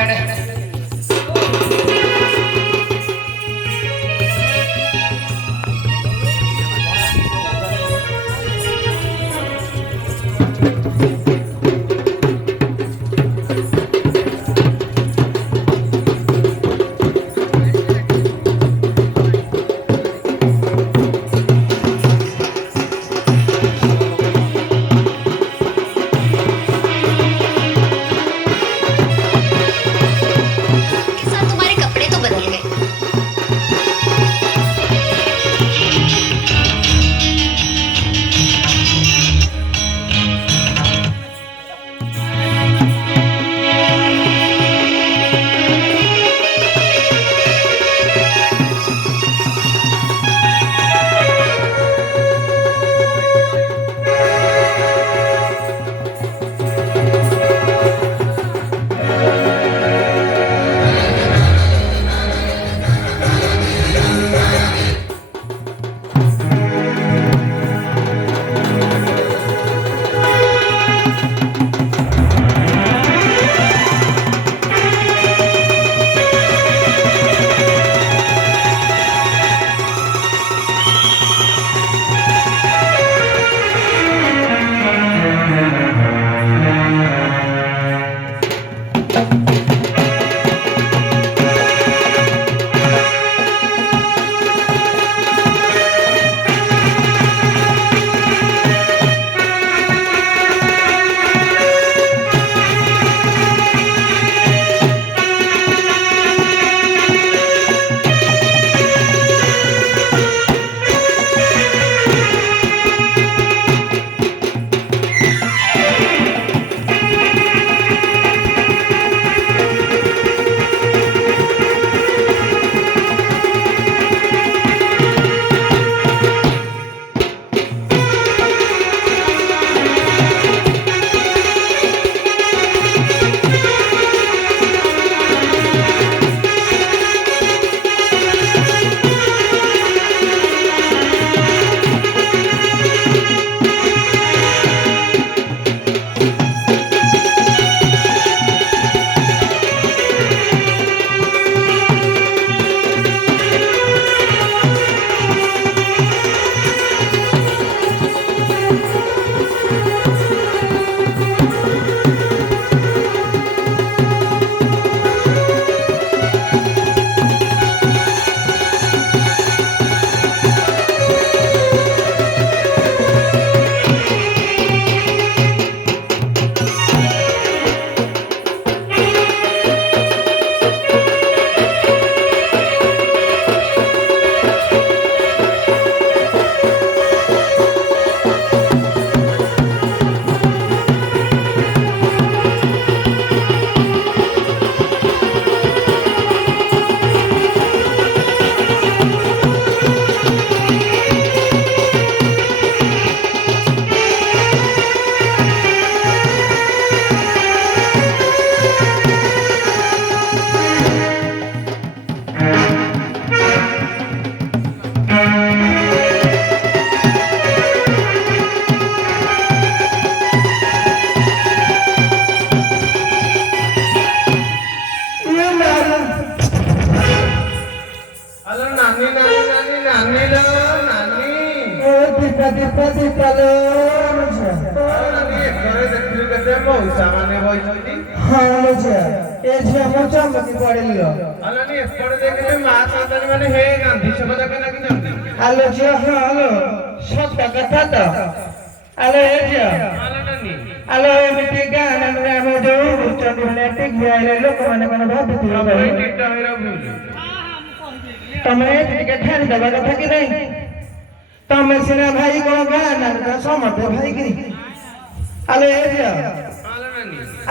आड़े तमें सिना भाई को गाना समझ भाई की अले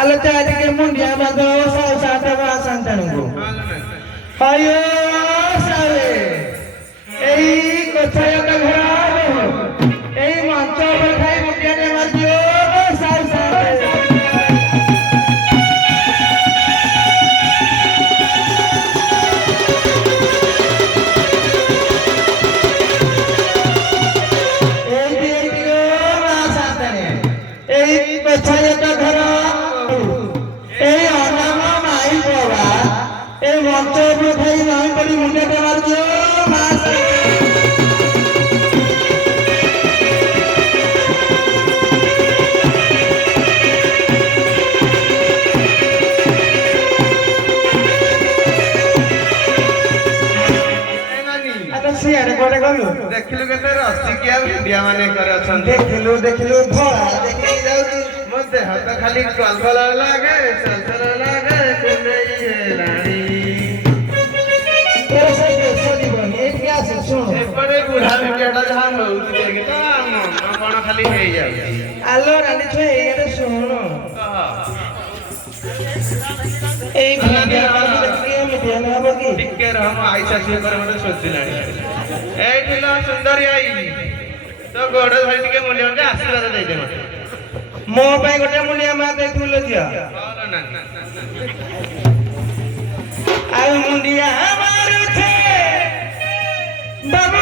अले चाहे के मुंडिया में दो सौ सात बार संतान को आयो साले यही कथा का घर यही मंच पर खाई मुंडिया ने मार दियो साल साल यही कथा का घर यही अनामा माई ମୁଣ୍ଡିଆ ଟେ ମାରୁଛୁ ମା ସିଆଡେ କୁଆଡେ ଗଲୁ ଦେଖିଲୁ କେତେ ରସିକିଆ ଭିଡିଆ ମାନେ କରି ଅଛନ୍ତି ଦେଖିଲୁ ଧଳା ଦେଖିକି ଯାଉଛି ମୋ ଦେହ ତ ଖାଲି କଲକଲ ଲାଗେ ସଲସଲ ଲାଗେ କୁଣ୍ଡେଇ ହେଲାଣି ତୋର ସେ ଦେଶ ଯିବନି ଏଇଠିକି ଆସେ ଶୁଣୁ ଏପଟେ ବୁଢା ଭିଡିଆଟା ଯାହା ହଉଛି ଦେଖି ତ ମନ କଣ ଖାଲି ହେଇଯାଉଛି ଆଲୋ ରାଣୀ ଛୁଆ ଏଇଆଡେ ଶୁଣୁ ଏଇ ଭିଡିଆ ଦେଖିକି ଏମିତି ହବ କି ଟିକେ ରହ ମୋ ଆଇ ଶାଶୁ ଉପରେ ମତେ ଶୋଧିଲାଣି ଏଇଠି ଲ ସୁନ୍ଦରୀ ଆଇ ତୋ ଗୋଡ ଧରି ଟିକେ ମୂଲ୍ୟ ଆଶୀର୍ବାଦ ଦେଇଦେ ମତେ ମୋ ପାଇଁ ଗୋଟେ ମୁଣ୍ଡିଆ ମା ଦେଇଥିଲୁ ଝିଅ ଆଉ ମୁଣ୍ଡିଆ ମାରୁଛେ ବାବୁ